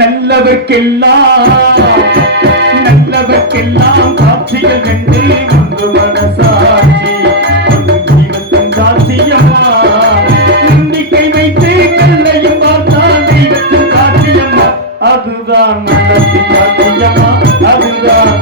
நல்லவர்க்கெல்லாம் நல்லவர்க்கெல்லாம் காட்சிகள் கண்டு ஒன்று மனசாட்சி. தெய்வத்தின் சாட்சியம்மா. நம்பிக்கை வைத்து கல்லையும் பார்த்தால் தெய்வத்தின் சாட்சியம்மா. அதுதான் நல்லத்தின் சாட்சியம்மா. அதுதான்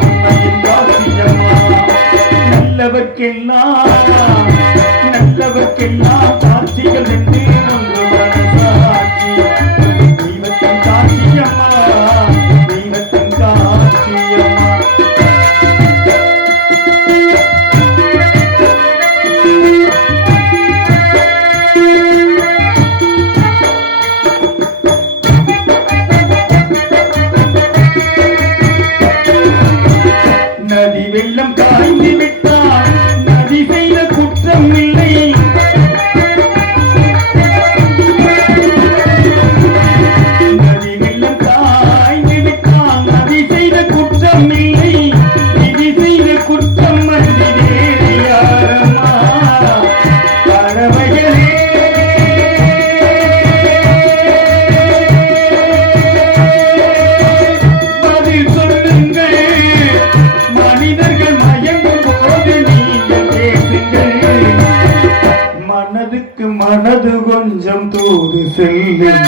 மனது கொஞ்சம் தூது செல்லுங்கள்.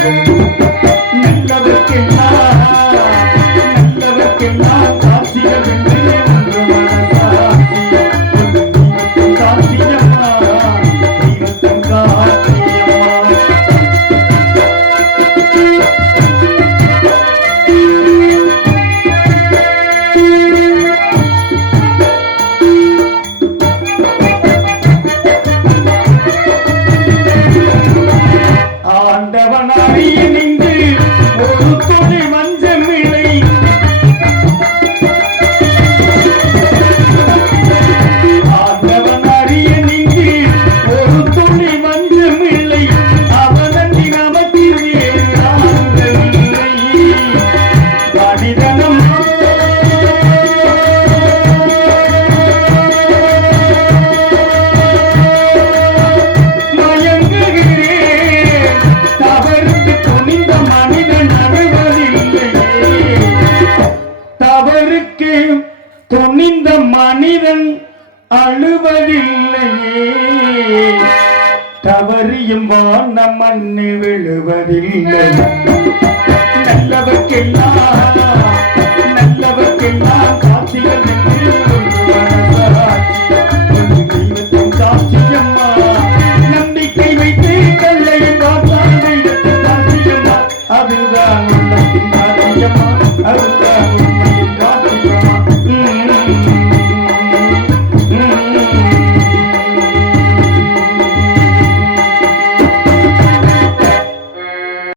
நல்லதற்கெல்லாம் அவருக்கு துணிந்த மனிதன் அழுவதில்லையே. தவறியும் வாழ மண்ணு விழுவதில்லை. நல்லவர்க்கெல்லாம் நல்லவர்க்கெல்லாம் காட்சிகள் அதுதான்